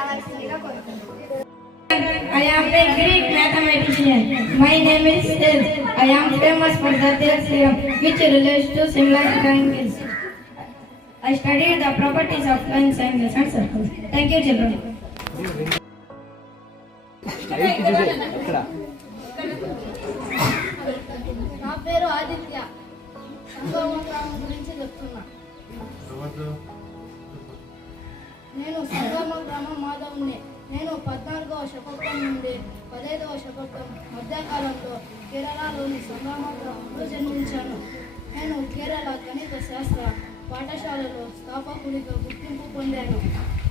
రావాల్సిందిగా కోరుతున్నాను. I am a Greek mathematician. My name is Seth. I am famous for the theorem which relates to similar triangles. I studied the properties of lines, angles and circles. Thank you, children. నా పేరు ఆదిత్య. సంగమ గ్రామం గురించి చెప్తున్నా. నేను సంగమ గ్రామం మాధవుని. నేను 14వ శతాబ్దం నుండి 15వ శతాబ్దం మధ్యకాలంలో కేరళలోని సంగమ గ్రామంలో జన్మించాను. నేను కేరళ గణిత శాస్త్ర పాఠశాలలో స్థాపకుడిగా గుర్తింపు పొందాను.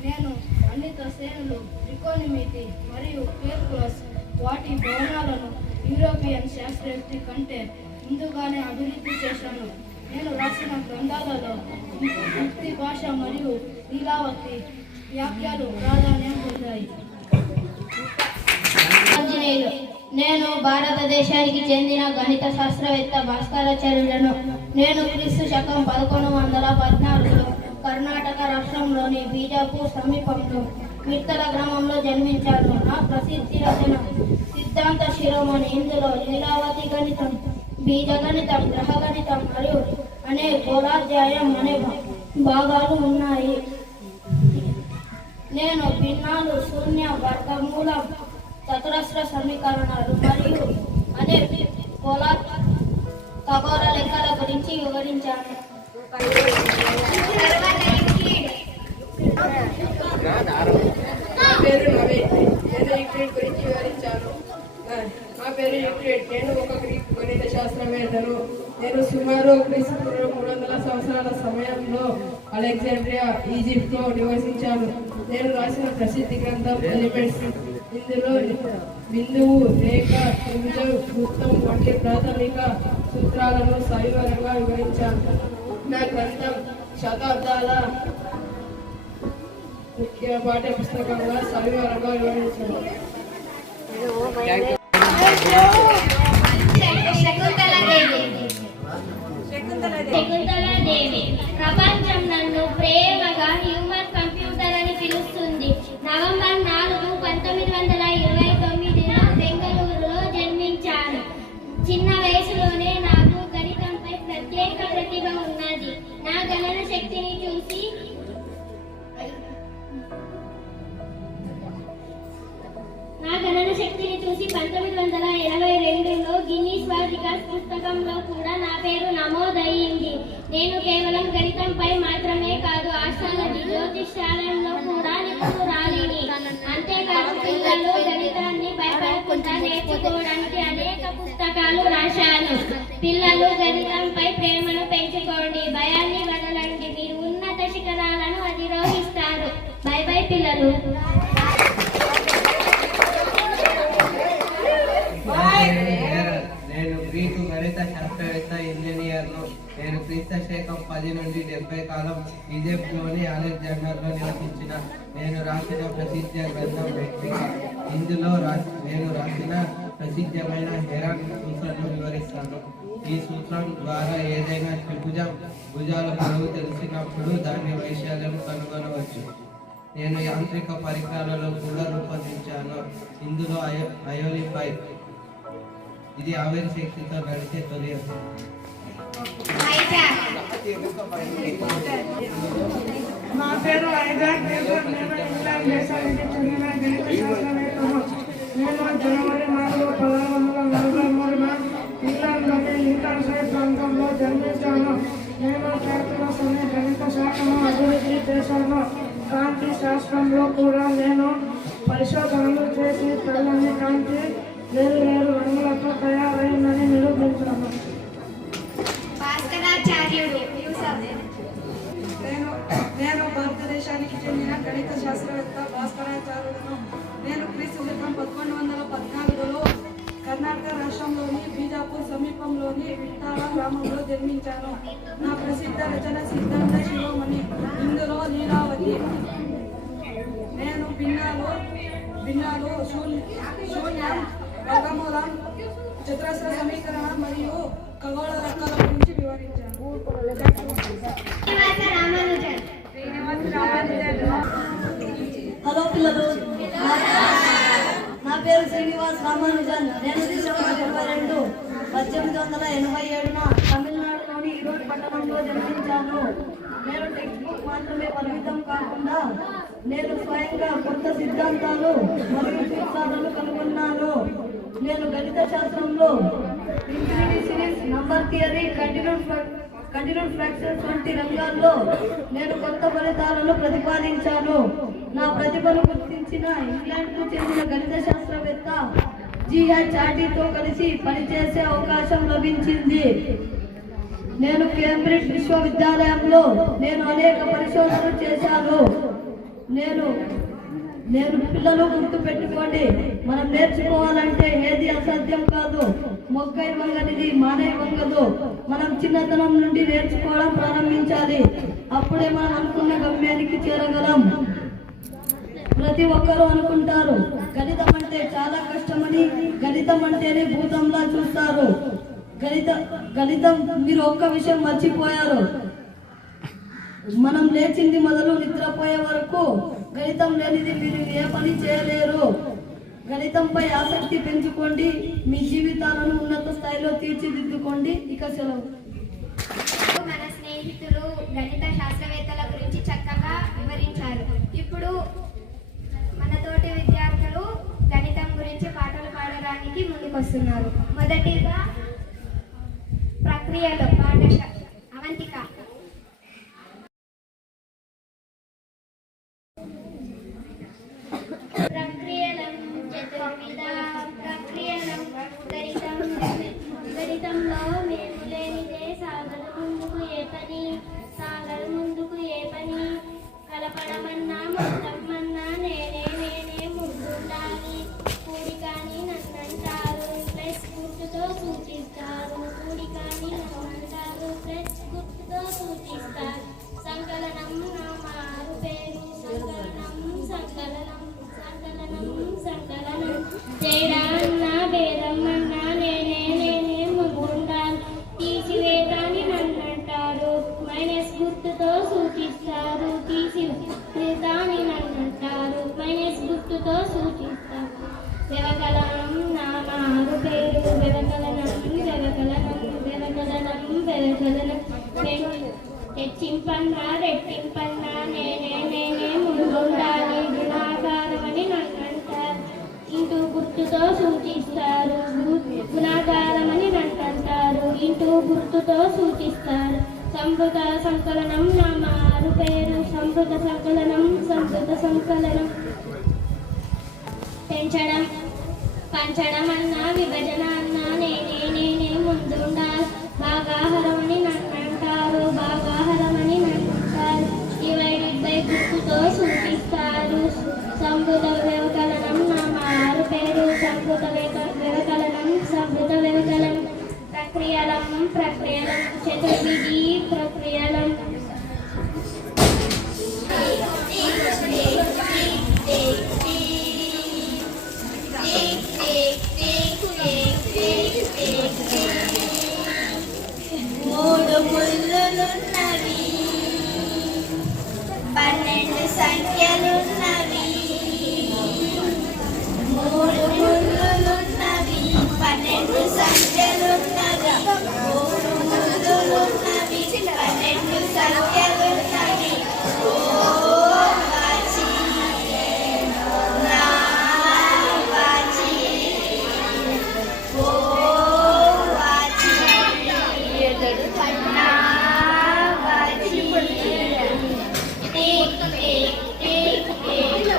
నేను అన్నిత శ్రేణులు, త్రికోణమితి మరియు క్యాల్కులస్ వాటి భవనాలను యూరోపియన్ శాస్త్రవేత్త కంటే ముందుగానే అభివృద్ధి చేశాను. నేను రాసిన గ్రంథాలలో ముక్తి భాష మరియు లీలావతి వ్యాఖ్యలు ప్రాధాన్యం పొందాయి. నేను భారతదేశానికి చెందిన గణిత శాస్త్రవేత్త భాస్కరాచార్యులను. నేను క్రీస్తు శకం 1114లో కర్ణాటక రాష్ట్రంలోని బీజాపూర్ సమీపంలో మిర్తల గ్రామంలో జన్మించాను. నా ప్రసిద్ధి రచన సిద్ధాంత శిరోమణి. ఇందులో లీలావతి గణితం, బీజగణితం, గ్రహగణితం మరియు అనే గోళాధ్యాయం అనే భాగాలు ఉన్నాయి. నేను భిన్నాలు, శూన్య, వర్గమూలం, చతురస్ర సమీకరణాలు మరియు అనే ఖగోళ లెక్కల గురించి వివరించాను. నా పేరు యూక్లిడ్. నేను ఒక గ్రీక్ గణిత శాస్త్రవేత్తను. నేను సుమారు క్రీస్తు పూర్వం 300 సంవత్సరాల సమయంలో అలెగ్జాండ్రియా, ఈజిప్ట్లో నివసించాను. నేను రాసిన ప్రసిద్ధి గ్రంథం ఎలిమెంట్స్. ఇందులో బిందువు, రేఖ, త్రిభుజం, వృత్తం వంటి ప్రాథమిక సూత్రాలను సవివరంగా వివరించాను. నా గ్రంథం శతాబ్దాల ముఖ్య పాఠ్య పుస్తకంగా సవివరంగా వివరించాను. శకుంతలాదేవి ప్రపంచం నన్ను ప్రేమగా హ్యూమన్ కంప్యూటర్ అని పిలుస్తుంది. నవంబర్ 4, 1929లో బెంగళూరులో జన్మించాను. చిన్న వయసులోనే నాకు గణితంపై ప్రత్యేక ప్రతిభ ఉన్నది. నా గణన శక్తిని చూసి 1982లో గిన్నీస్ వరల్డ్ రికార్డ్స్ పుస్తకంలో కూడా నా పేరు నమోదయ్యింది. నేను కేవలం గణితంపై మాత్రమే కాదు, ఆస్ట్రాలజీ, జ్యోతిష్యాలలో కూడా నిపుణురాలిని. అంతేకాదు పిల్లలు గణితాన్ని భయపడకుండా నేర్చుకోవడానికి అనేక పుస్తకాలు రాశాను. పిల్లలు గణితంపై ప్రేమను పెంచుకోండి, భయాన్ని వదలండి, మీరు ఉన్నత శిఖరాలను అధిరోహిస్తారు. బై బై పిల్లలు. నేను గ్రీకు గణిత శాస్త్రవేత్త, ఇంజనీర్ను. నేను క్రీస్తు శకం 10 నుండి 70 కాలం ఈజిప్ట్లోని అలెగ్జాండర్లో నివసించిన. నేను రాసిన ప్రసిద్ధ గ్రంథం మెట్రిక. ఇందులో నేను రాసిన ప్రసిద్ధమైన హెరాన్ సూత్రాన్ని వివరిస్తాను. ఈ సూత్రం ద్వారా ఏదైనా త్రిభుజం భుజాల పొడవు తెలిసినప్పుడు దాని వైశాల్యం కనుగొనవచ్చు. నేను యాంత్రిక పరికరాలలో కూడా రూపొందించాను. ఇందులో అయోలి పైప్, ఇది ఆవిరి శక్తితో నడిచే తొలి. నా పేరు ఐజాక్ న్యూటన్. నేను ఇంగ్లాండ్ దేశానికి చెందిన గణిత శాస్త్రవేత్తను. నేను జనవరి 4, 1643న ఇంగ్లాండ్లోని లింకన్షైర్ ప్రాంతంలో జన్మించాను. నేను క్యాల్కులస్ అనే గణిత శాఖను అభివృద్ధి చేశాను. కాంతి శాస్త్రంలో కూడా నేను పరిశోధనలు చేసి తెల్లని కాంతి వేరు రంగులతో తయారైందని నిరూపించాను. నేను భారతదేశానికి చెందిన గణిత శాస్త్రవేత్త భాస్కరాచార్యులను. నేను క్రీస్తు శకం 1114లో కర్ణాటక రాష్ట్రంలోని బీజాపూర్ సమీపంలోని మిర్తల గ్రామంలో జన్మించాను. నా ప్రసిద్ధ రచన సిద్ధాంత శిరోమణి. ఇందులో లీలావతి, నేను భిన్నాలు, శూన్యం, వర్గమూలం, చతురస్ర సమీకరణ మరియు ఖగోళ లెక్కల గురించి వివరించాను. హలో పిల్లలు? నా పేరు శ్రీనివాస్ రామానుజన్. నేను డిసెంబర్ 22, 1887 తమిళనాడులోని ఈరోడ్ పట్టణంలో జన్మించాను. నేను టెక్స్ట్ బుక్ మాత్రమే పరిమితం కాకుండా నేను స్వయంగా కొత్త సిద్ధాంతాలు మరియు సిద్ధాంతాలు కనుగొన్నాను. నేను గణిత శాస్త్రంలో infinity series, number theory, continued fractions వంటి రంగాల్లో నేను కొత్త ఫలితాలను ప్రతిపాదించాను. నా ప్రతిభను గుర్తించిన ఇంగ్లాండ్కు చెందిన గణిత శాస్త్రవేత్త G.H. Hardyతో కలిసి పనిచేసే అవకాశం లభించింది. నేను కేంబ్రిడ్జ్ విశ్వవిద్యాలయంలో అనేక పరిశోధనలు చేశాను. నేను పిల్లలు గుర్తు పెట్టుకోండి, మనం నేర్చుకోవాలంటే ఏది అసాధ్యం కాదు. మొక్కై వంగనిది మానై వంగదు. మనం చిన్నతనం నుండి నేర్చుకోవడం ప్రారంభించాలి. అప్పుడే మనం అనుకున్న గమ్యానికి చేరగలం. ప్రతి ఒక్కరూ అనుకుంటారు గణితం అంటే చాలా కష్టమని. గణితం అంటేనే భూతంలా చూస్తారు. గణితం మీరు ఒక్క విషయం మర్చిపోయారు. మనం లేచింది మొదలు నిద్రపోయే వరకు గణితం లేనిది మీరు ఏ పని చేయలేరు. గణితంపై ఆసక్తి పెంచుకోండి, మీ జీవితాలను ఉన్నత స్థాయిలో తీర్చిదిద్దుకోండి. ఇక సెలవు. మన స్నేహితులు గణిత శాస్త్రవేత్తల గురించి చక్కగా వివరించారు. ఇప్పుడు మన తోటి విద్యార్థులు గణితం గురించి పాటలు పాడడానికి ముందుకొస్తున్నారు. మొదటిగా ప్రక్రియలో అవంతిక. ప్రక్రియలం చతుర్విధ ప్రక్రియలం గణితంలో మేము లేనిదే సాగదు ముందుకు ఏ పని కలపడమన్నా మొత్తమన్నా నేనే ముందుండాలి. కూడి కానీ నన్నంటారు, ప్లస్ గుర్తుతో సూచిస్తారు. కూడి కానీ నన్నంటారు, ప్లస్ గుర్తుతో సూచిస్తారు. సంకలనం నా మారు పేరు. సంకలనం తేడా అన్నా భేదం అన్నా నేనే ముందుండాలి. తీసివేతాని నన్నంటారు, మైనస్ గుర్తుతో సూచిస్తారు. తీసివేతాని నన్నంటారు, మైనస్ గుర్తుతో సూచిస్తారు. వ్యవకలనం నా మారు పేరు. వ్యవకలనం హెచ్చింపన్నా రెట్టింపన్నా నేనే ముందుండాలి. గుణాకారమని నన్నంటారు, ఇంటూ గుర్తుతో సూచిస్తారు. గుణాకారమని నన్నంటారు, ఇంటూ గుర్తుతో సూచిస్తారు. సంపృత సంకలనం నా మారు పేరు. సంపృత సంకలనం పెంచడం పంచడం అన్నా విభజన అన్నా నేనే ముందుండాలి. భాగాహారమని నన్నంటారు, భాగాహారమని నన్నంటారు. డివైడెడ్ బై గుర్తుతో సూచిస్తారు. సంపృత వ్యవకలనం నా మారు పేరు. సంపృత వ్యవకలనం సంపృత వ్యవకలనం. ప్రక్రియలం చతుర్విధి ప్రక్రియలం. మూడు ముళ్ళులున్నవి, 12 సంఖ్యలున్నవి. మూడు ముళ్ళులున్నవి, 12 సంఖ్యలున్నవి. మూడు ముళ్ళులున్నవి, 12 సంఖ్యలున్నవి. ఓ వాచి నా వాచి, ఓ వాచి నా watch. Tick tick tick tick tick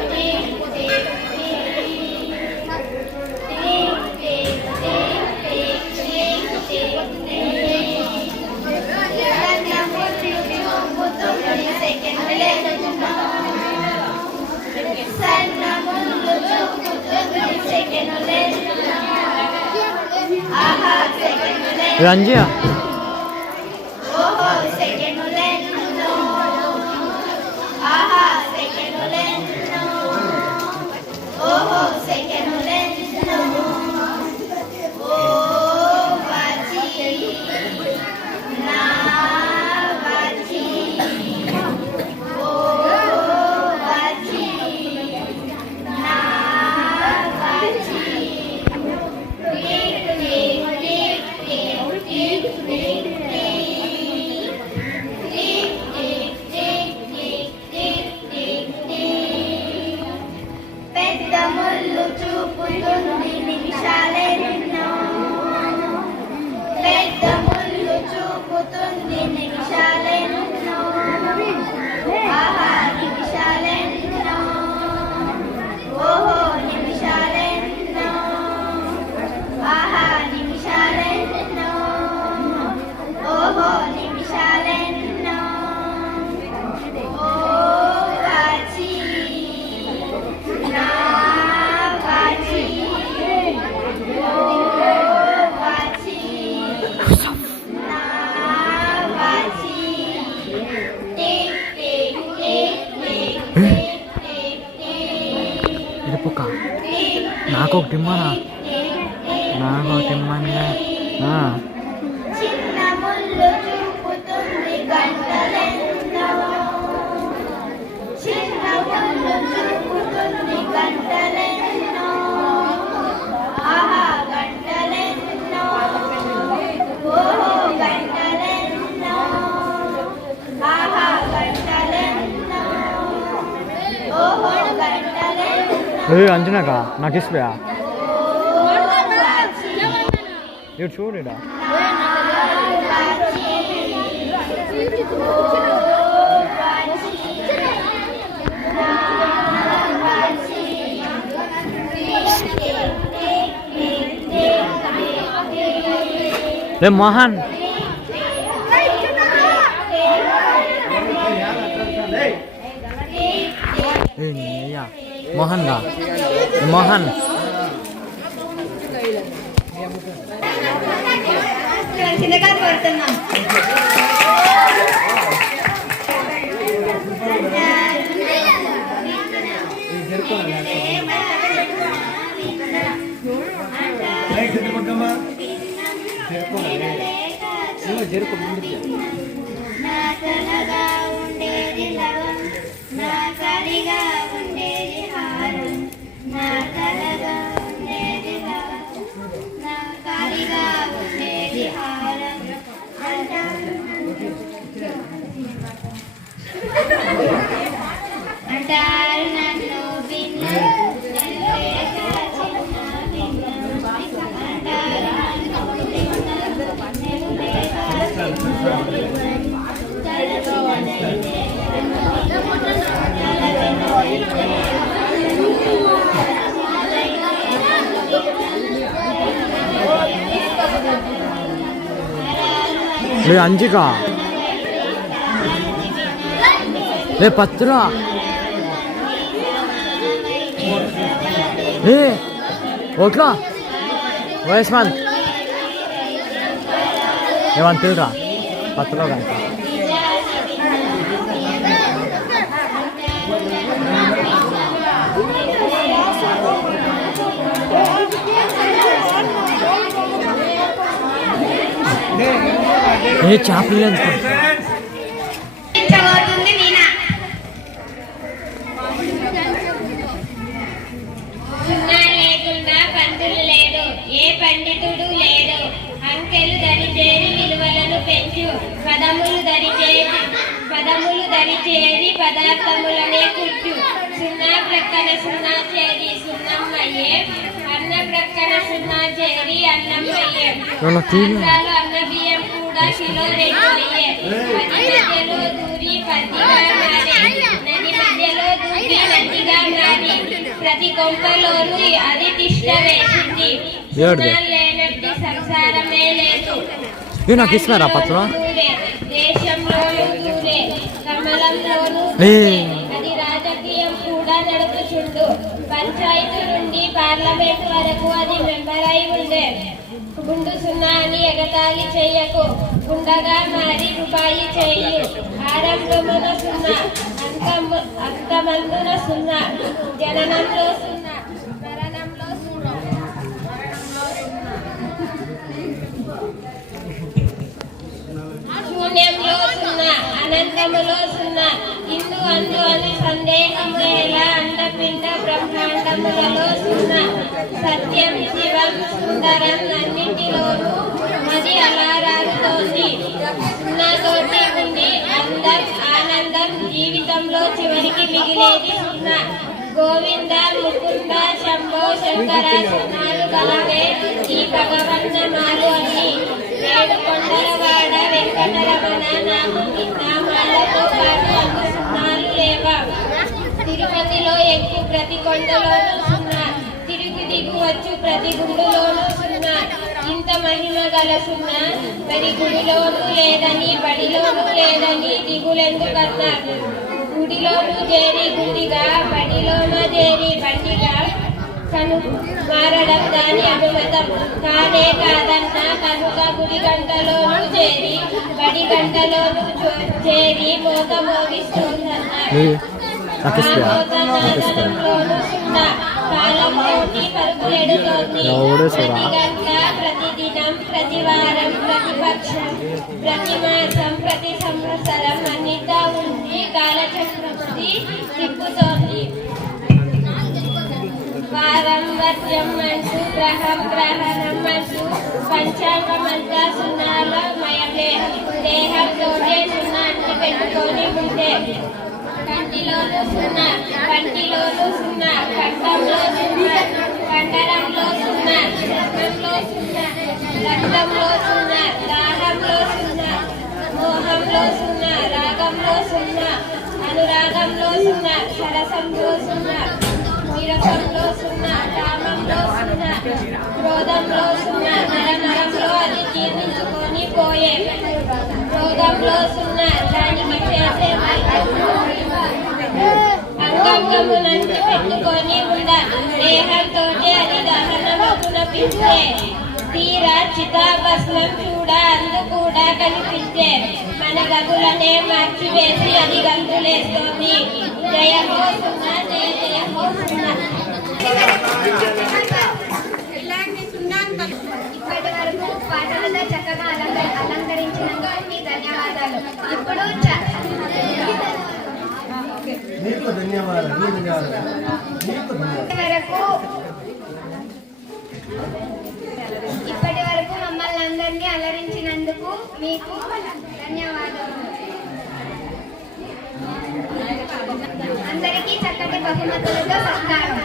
tick రంజియా చూపుతుంది నిమిషాలే నిన్నో పెద్ద ముళ్ళు చూపుతుంది నిమిషాలే నిన్నో ఆహా నిమిషాలే నిన్నో ఓహో నిమిషాలే నిన్నో ఆహా నిమిషాలే నిన్నో ఓహో నిమిషాలే నిన్నో ఓ వాచి నా వాచి ఓ వాచి నా watch tick tick tick tick tick tick tick ఇరుపుక నాకు ఒకటి ఇమ్మనా నాకు ఒకటి ఇమ్మనిగా చిన్న ముళ్ళు చూపుతుంది గంటలెన్నో చిన్న ముళ్ళు చూపుతుంది గంటలెన్నో ఆహా గంటలెన్నో ఓహో గంటలెన్నో ఆహా గంటలెన్నో ఓహో గంటలెన్నో అంజనాక నాకు ఇస్తా వాచి ఇటు చూడడా రే మోహన్ మోహన్ రా మోహన్ చిన్నగా కోరుతున్నాం. నా తలగా ఉండేది లవం నా కలిగా ఉండేది హారం నా తలగా ఉండేది లవం నా కలిగా ఉండేది హారం అంటారు నన్ను భిన్న రే అంజిక రే పత్ర రే ఓట్లా వయస్మాన్ ఏమంటారా పత్రలో కనుక ఏ చేపలు సున్నా లేకుండా పంతులు లేడు ఏ పండితుడు లేడు అంకెలు దరిచేరి విలువలను పెంచు పదములు దరిచేరి పదార్థములనే కూర్చు సున్నా ప్రక్కన సున్నా చేరి సున్నమ్మయ్యే అన్న ప్రక్కన సున్నా చేరి అన్నమ్మయ్యే ఆంధ్రాలో అన్న బియ్యం కూడా కిలో 2 అయ్యే పది మధ్యలో దూరి పదిగా మారి నది మధ్యలో దూరి నదిగా మారి ప్రతి కొంపలోనూ అది తిష్ట వేసింది సున్నా లేనట్టి సంసారమే లేదు నాకు ఇస్తున్నారా పత్రం దేశంలోనూ దూరే కమలంలోనూ అది రాజకీయం కూడా నడుపుచుండు పంచాయతీ నుండి పార్లమెంట్ వరకు అది మెంబర్ అయి ఉండే గుండు సున్నా అని ఎగతాళి చెయ్యకు గుండగా మారి రూపాయి చెయ్యు ఆరంభమున సున్నా అంతమందున సున్నా జననంలో సున్నా మరణంలో సున్నా శూన్యంలో సున్నా అనంతములో సున్నా ఇందు అందు అని సందేహమేల అండపిండ బ్రహ్మాండములలో సున్నా సత్యం శివం సుందరం అన్నింటిలోనూ అది అలా రాలుతోంది సున్నాతోటి ఉంది అందం ఆనందం జీవితంలో చివరికి మిగిలేది సున్నా గోవింద ముకుంద శంభో శంకర సున్నాలు గలవే ఈ భగవన్నమాలు అని. ఏడు కొండలవాడ వెంకటరమణ నాకు నామాలతో పాటు అన్ని సున్నాలు లేవా. తిరుపతిలో ఎక్కువ ప్రతి కొండలోనూ సున్నా, తిరిగి దిగువచ్చు ప్రతి గుండులోనూ సున్నా. ఇంత మహిమ గల సున్నా మరి గుడిలోనూ లేదని, బడిలోనూ లేదని దిగులెందుకన్నా. గుడిలోనూ చేరి గుడిగా, బడిలోన చేరి బండిగా కను మారడం దాని అనుమతం కానే కాదన్నా. కనుక గుడి గంటలోనూ చేరి, బడి గంటలోనూ చేరి మోత మోగిస్తుందన్నారు. కాలంలోని పరుగులెడుతోంది. ప్రతి గంట, ప్రతిదినం, ప్రతి వారం, ప్రతిపక్షం, ప్రతి మాసం, ప్రతి సంవత్సరం అన్నిటా ఉంది కాలచక్రవర్తి తిప్పుతోంది. వారం వర్జం అంటూ, గ్రహం గ్రహణం అంటూ పంచాంగమంతా సున్నాలో మయమే. దేహంతోనే సున్నాన్ని పెట్టుకొని ఉంటే కంటిలోనూ సున్నా, కంటిలోనూ సున్నా, కంఠంలో సున్నా, కండరంలో సున్నా, చర్మంలో సున్నా, రక్తంలో సున్నా, దాహంలో సున్నా, మోహంలో సున్నా, రాగంలో సున్నా, అనురాగంలో సున్నా, సరసంలో సున్నా, విరసంలో సున్నా, కామంలో సున్నా, క్రోధంలో సున్నా, నరనరంలో అది జీర్ణించుకొని పోయే. రోగంలో సున్నా, దానికి చేసే అంగంగమునంటి పెట్టుకొని ఉండ. దేహంతోటే అది దహనమగున పిచ్చే. తీరా చితాభస్మం చూడ అందు కూడా కనిపించే. మన గగులనే మార్చివేసి అది గంతులేస్తోంది. జయహో సున్నా, జయ జయహో సున్నా. ఇప్పటి వరకు పాటలతో చక్కగా అలంకరించినందుకు మీ ధన్యవాదాలు. ఇప్పుడు ఇప్పటి వరకు మమ్మల్ని అందరినీ అలరించినందుకు మీకు ధన్యవాదాలు. అందరికీ చక్కటి బహుమతులతో సత్కారం.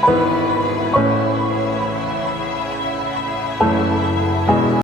Thank you.